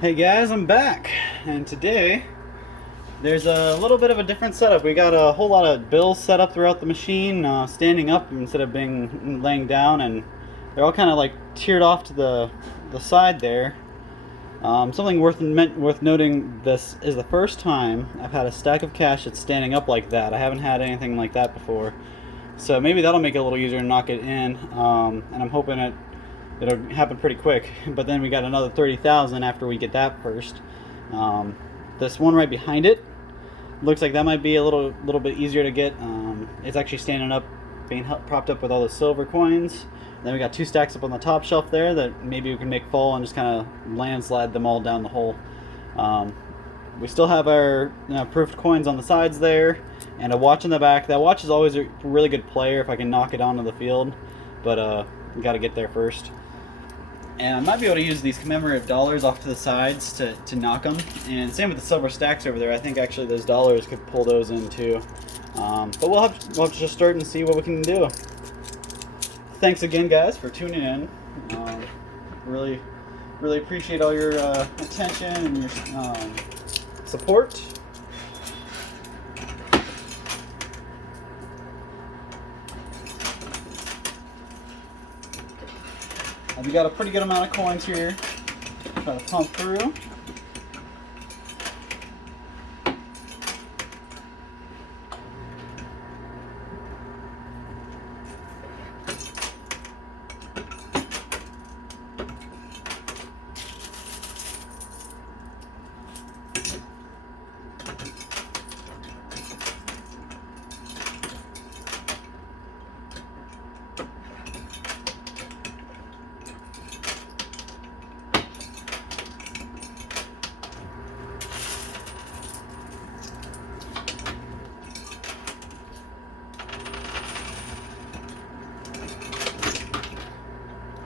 Hey guys, I'm back, and today there's a little bit of a different setup. We got a whole lot of bills set up throughout the machine, standing up instead of being laying down, and they're all kind of like tiered off to the side there. Something worth noting: this is the first time I've had a stack of cash that's standing up like that. I haven't had anything like that before, so maybe that'll make it a little easier to knock it in. And I'm hoping it'll happen pretty quick. But then we got another 30,000 after we get that first. This one right behind it looks like that might be a little bit easier to get. It's actually standing up, being propped up with all the silver coins. Then we got two stacks up on the top shelf there that maybe we can make fall and just kind of landslide them all down the hole. We still have our proofed coins on the sides there, and a watch in the back. That watch is always a really good player if I can knock it onto the field, but we got to get there first. And I might be able to use these commemorative dollars off to the sides to knock them. And same with the silver stacks over there. I think actually those dollars could pull those in too. But we'll have to just start and see what we can do. Thanks again, guys, for tuning in. Really appreciate all your attention and your support. We got a pretty good amount of coins here. Try to pump through.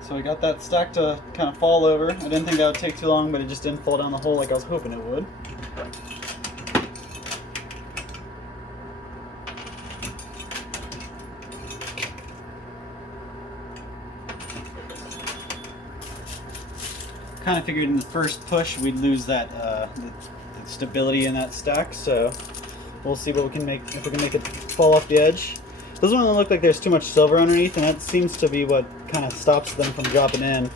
So I got that stack to kind of fall over. I didn't think that would take too long, but it just didn't fall down the hole like I was hoping it would. Kind of figured in the first push we'd lose that the stability in that stack, so we'll see what we can make, if we can make it fall off the edge. Doesn't really look like there's too much silver underneath, and that seems to be what kind of stops them from dropping in.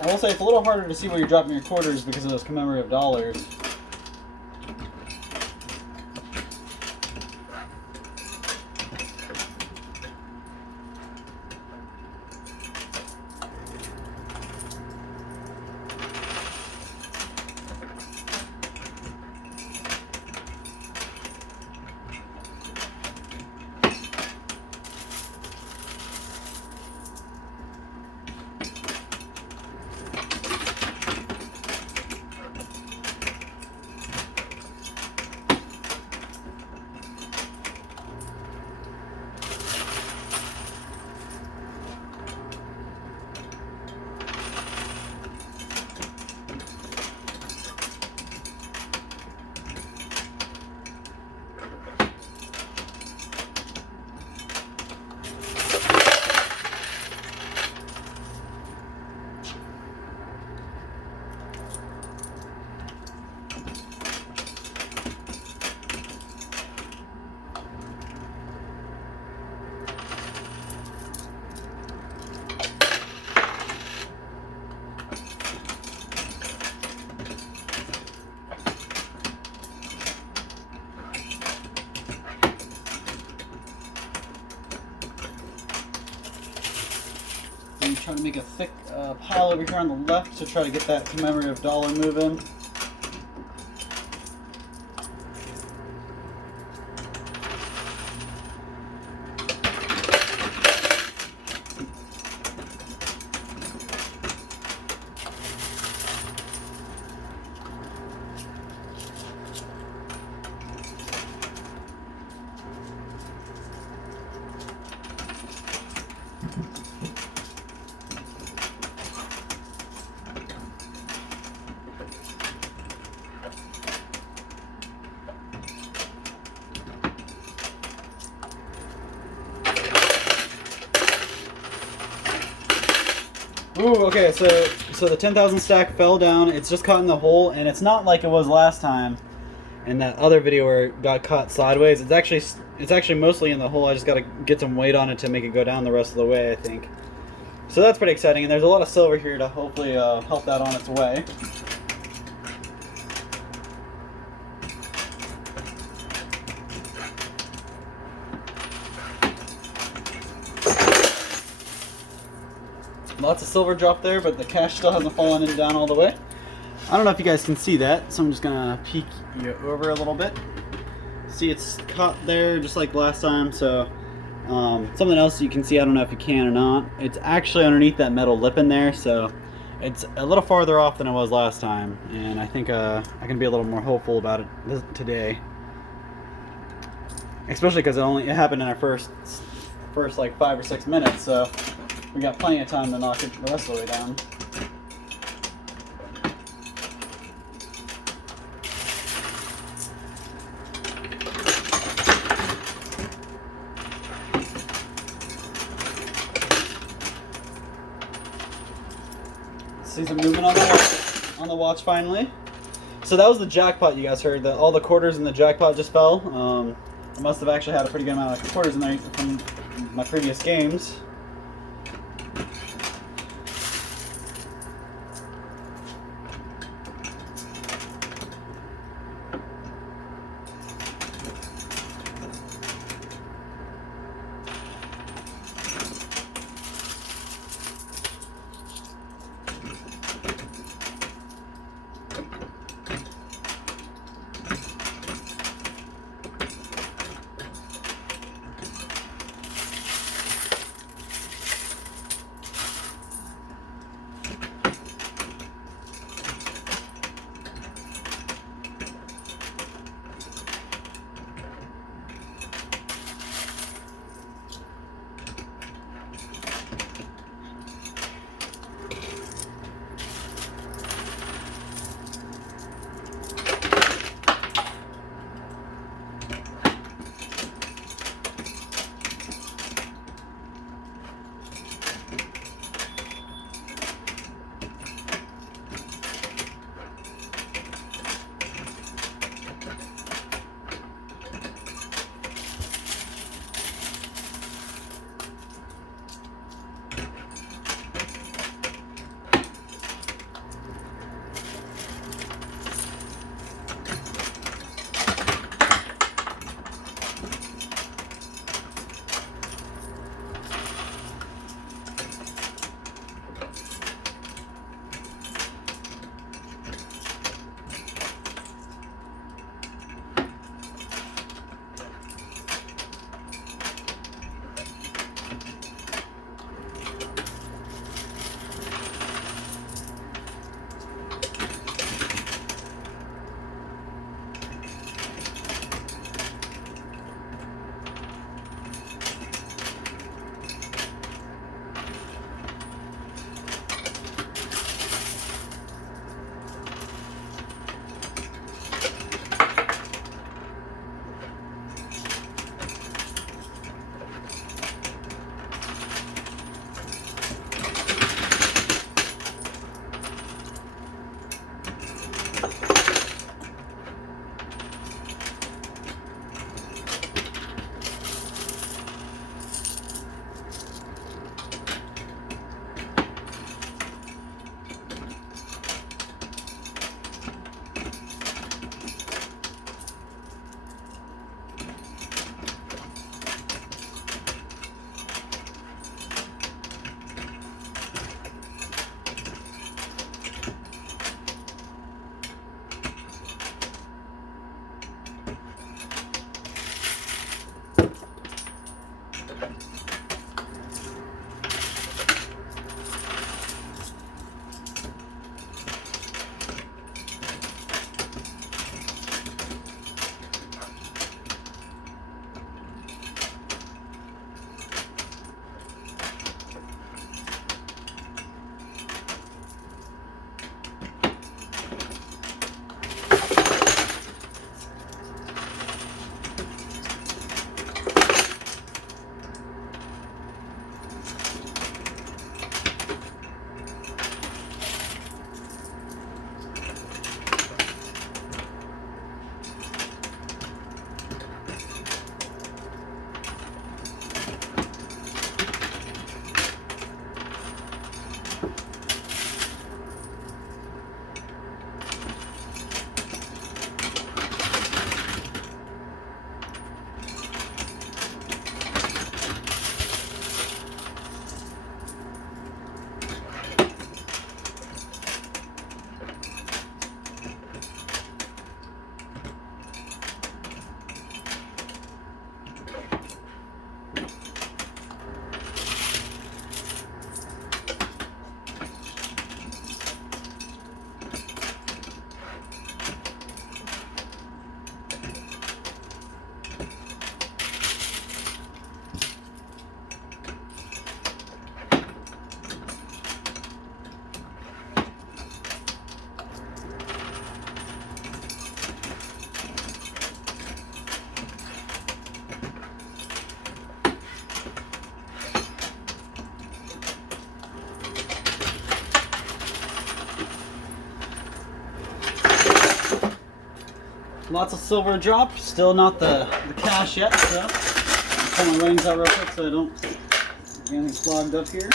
I will say it's a little harder to see where you're dropping your quarters because of those commemorative dollars. Trying to make a thick pile over here on the left to try to get that commemorative dollar moving. Ooh, okay, so the 10,000 stack fell down. It's just caught in the hole, and it's not like it was last time in that other video where it got caught sideways. It's actually mostly in the hole. I just got to get some weight on it to make it go down the rest of the way, I think. So that's pretty exciting, and there's a lot of silver here to hopefully help that on its way. Lots of silver drop there, but the cash still hasn't fallen in down all the way. I don't know if you guys can see that, so I'm just gonna peek you over a little bit. See, it's caught there just like last time. So something else you can see, I don't know if you can or not, it's actually underneath that metal lip in there, so it's a little farther off than it was last time, and I think I can be a little more hopeful about it today, especially because it happened in our first like 5 or 6 minutes, so we got plenty of time to knock it the rest of the way down. See some movement on the watch finally. So that was the jackpot you guys heard. All the quarters in the jackpot just fell. I must have actually had a pretty good amount of quarters in there from my previous games. Lots of silver drop, still not the cash yet, so I'll pull my wings out real quick so I don't get anything clogged up here.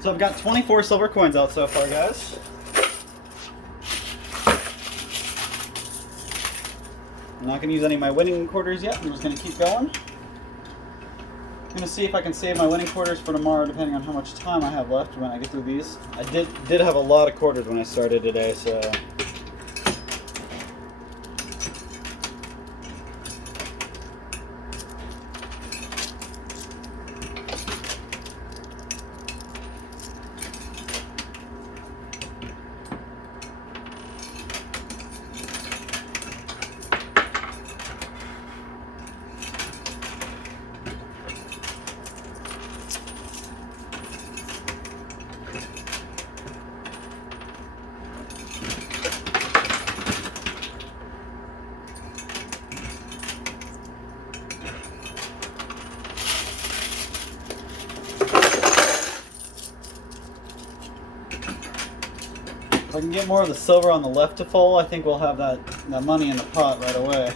So I've got 24 silver coins out so far, guys. I'm not going to use any of my winning quarters yet. I'm just going to keep going. I'm going to see if I can save my winning quarters for tomorrow, depending on how much time I have left when I get through these. I did have a lot of quarters when I started today, so... If I can get more of the silver on the left to full, I think we'll have that money in the pot right away.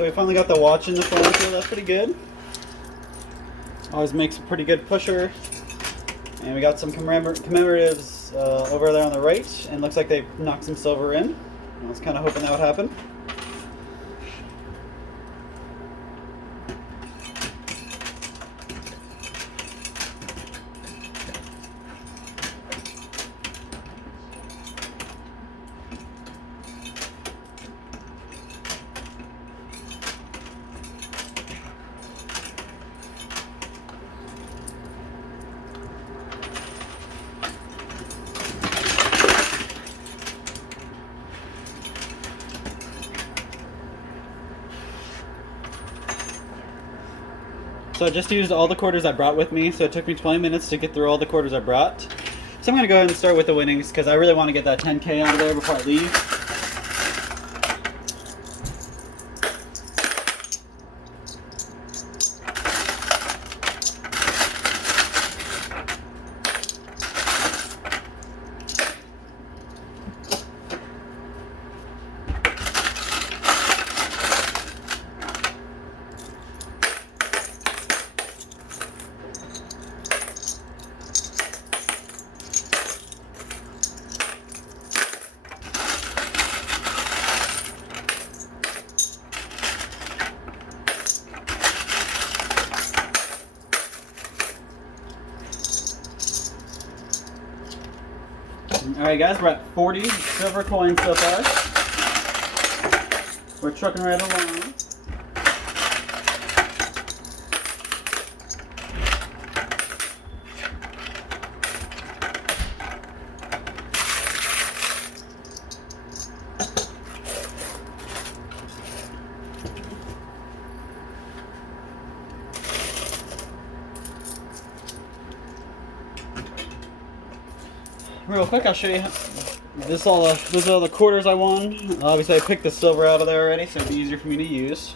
So we finally got the watch in the front here. That's pretty good. Always makes a pretty good pusher. And we got some commemoratives over there on the right, and looks like they knocked some silver in. I was kind of hoping that would happen. So I just used all the quarters I brought with me, so it took me 20 minutes to get through all the quarters I brought. So I'm going to go ahead and start with the winnings, because I really want to get that 10K out of there before I leave. Alright guys, we're at 40 silver coins so far. We're trucking right along. Real quick, I'll show you those are all the quarters I won. Obviously, I picked the silver out of there already, so it'd be easier for me to use.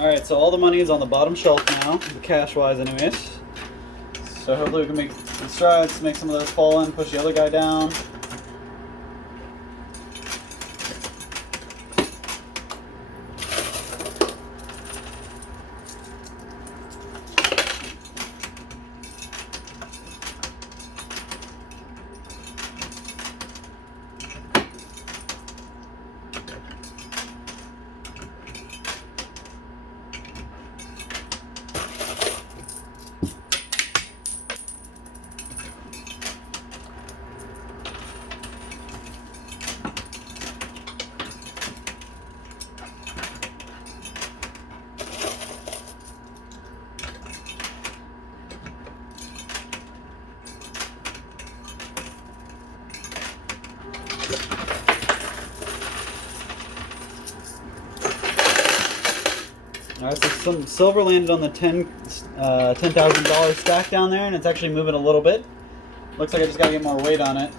Alright, so all the money is on the bottom shelf now, cash-wise anyways. So hopefully we can make some strides, make some of those fall in, push the other guy down. Alright, so some silver landed on the $10,000 stack down there, and it's actually moving a little bit. Looks like I just gotta get more weight on it.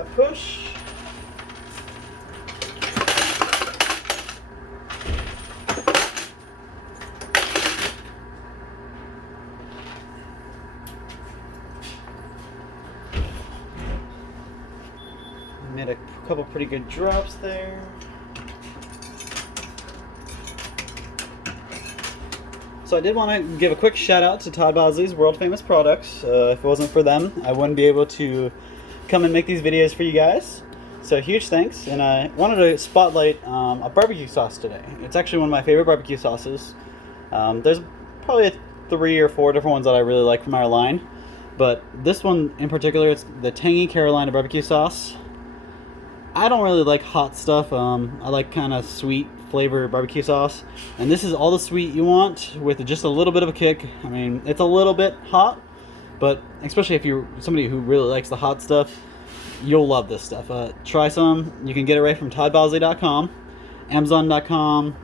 that push. Made a couple pretty good drops there. So I did want to give a quick shout out to Todd Bosley's world famous products. If it wasn't for them, I wouldn't be able to come and make these videos for you guys. So huge thanks. And I wanted to spotlight a barbecue sauce today. It's actually one of my favorite barbecue sauces. There's probably 3 or 4 different ones that I really like from our line, but this one in particular, it's the Tangy Carolina Barbecue Sauce. I don't really like hot stuff. I like kind of sweet flavor barbecue sauce, and this is all the sweet you want with just a little bit of a kick. I mean, it's a little bit hot, but especially if you're somebody who really likes the hot stuff, you'll love this stuff. Try some. You can get it right from toddbosley.com, amazon.com,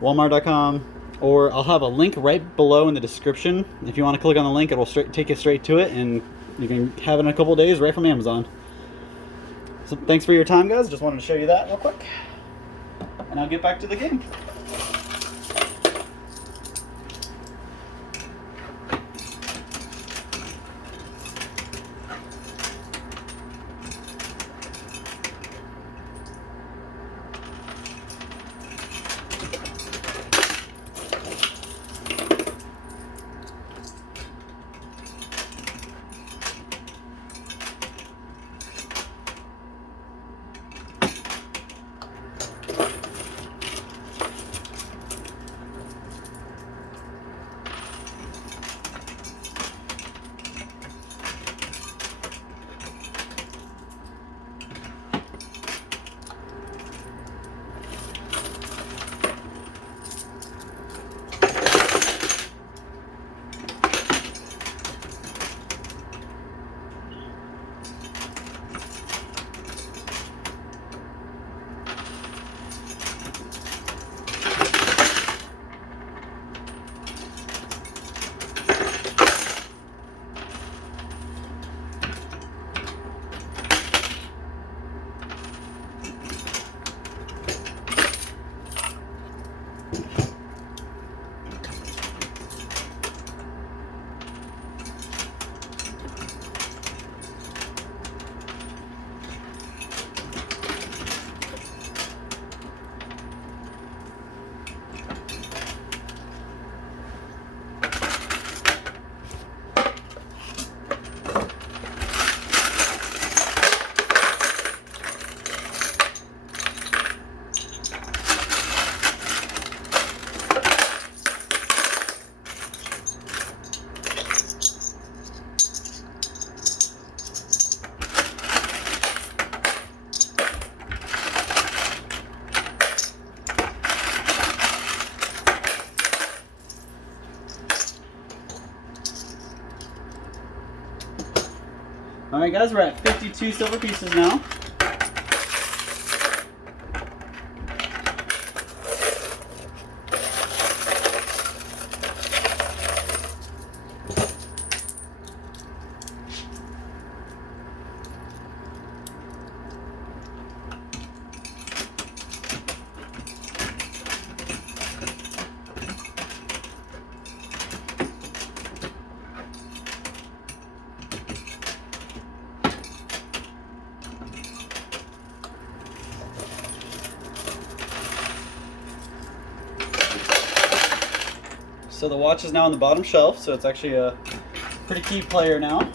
walmart.com, or I'll have a link right below in the description. If you want to click on the link, it will take you straight to it, and you can have it in a couple days right from Amazon. So thanks for your time, guys. Just wanted to show you that real quick, and I'll get back to the game. Alright guys, we're at 52 silver pieces now. So the watch is now on the bottom shelf, so it's actually a pretty key player now.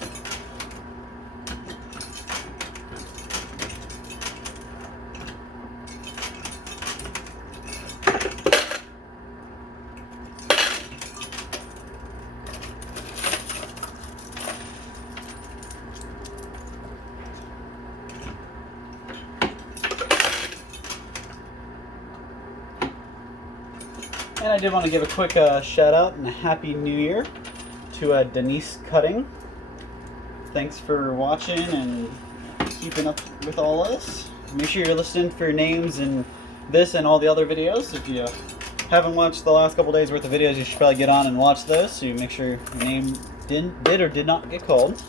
And I did want to give a quick shout out and a happy new year to Denise Cutting. Thanks for watching and keeping up with all of this. Make sure you're listening for names in this and all the other videos. If you haven't watched the last couple days worth of videos, you should probably get on and watch those so you make sure your name did or did not get called.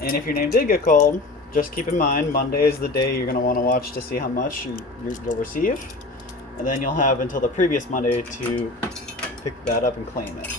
And if your name did get called, just keep in mind Monday is the day you're going to want to watch to see how much you'll receive, and then you'll have until the previous Monday to pick that up and claim it.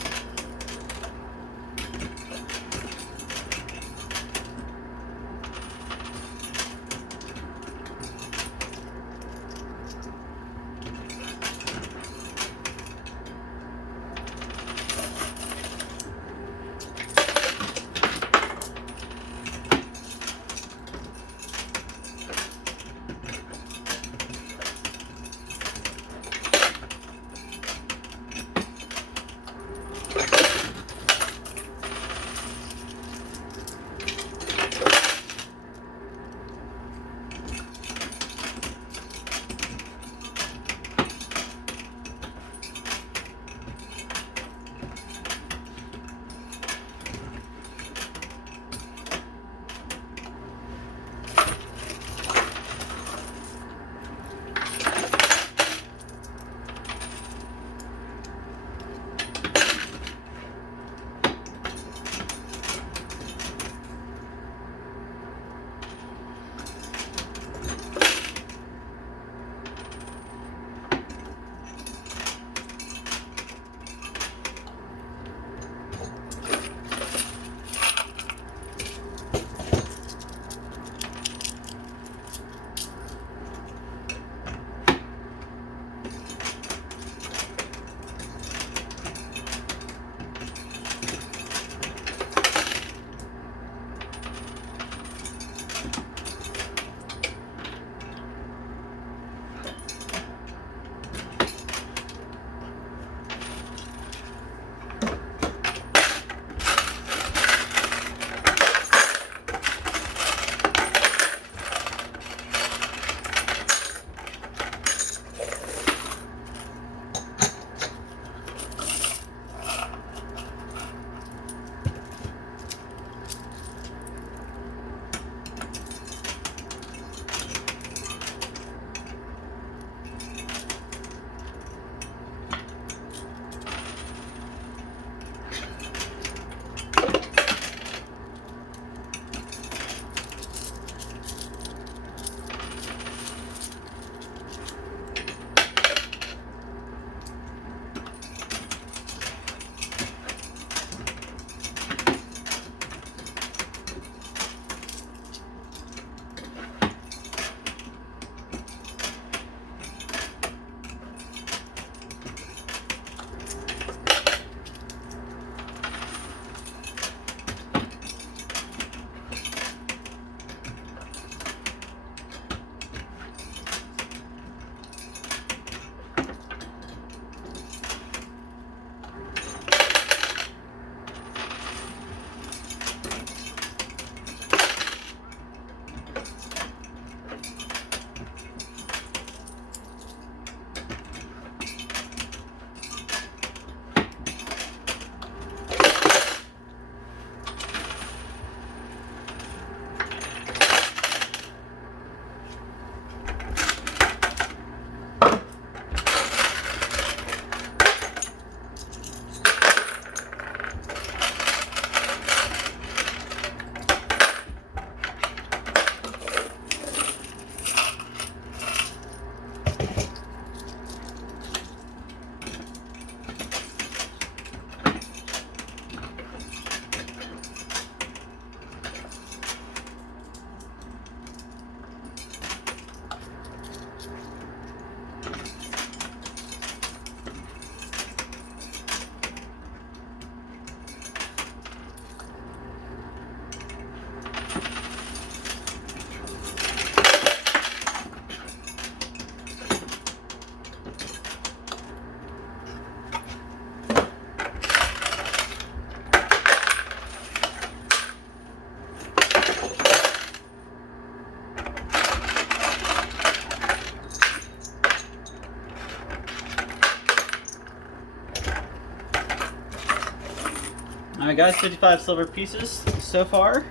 Alright guys, 55 silver pieces so far,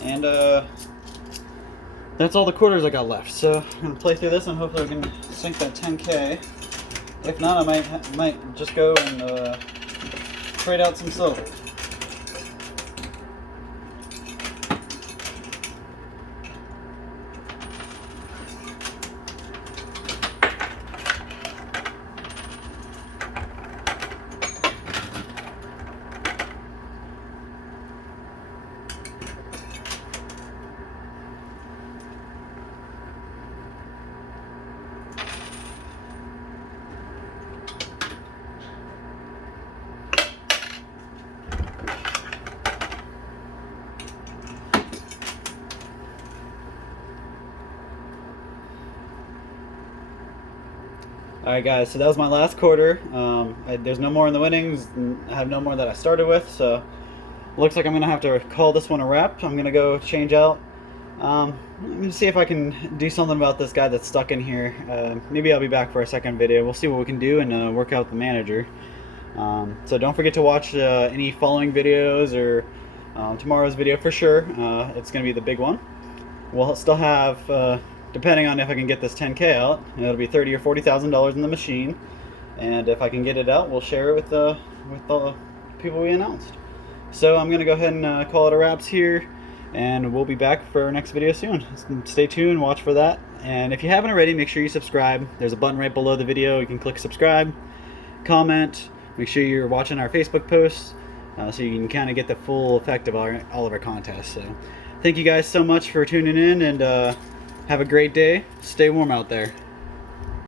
and that's all the quarters I got left. So I'm going to play through this and hopefully I can sink that 10K. If not, I might just go and trade out some silver. Alright guys, so that was my last quarter. There's no more in the winnings. I have no more that I started with, so looks like I'm gonna have to call this one a wrap. I'm gonna go change out. Let me see if I can do something about this guy that's stuck in here. Maybe I'll be back for a second video. We'll see what we can do and work out with the manager. So don't forget to watch any following videos or tomorrow's video for sure. It's gonna be the big one. We'll still have, depending on if I can get this 10K out, it'll be $30,000 or $40,000 in the machine, and if I can get it out, we'll share it with the people we announced. So I'm gonna go ahead and call it a wraps here, and we'll be back for our next video soon. Stay tuned, watch for that, and if you haven't already, make sure you subscribe. There's a button right below the video. You can click subscribe, comment. Make sure you're watching our Facebook posts, so you can kind of get the full effect of all of our contests. So thank you guys so much for tuning in, and have a great day. Stay warm out there.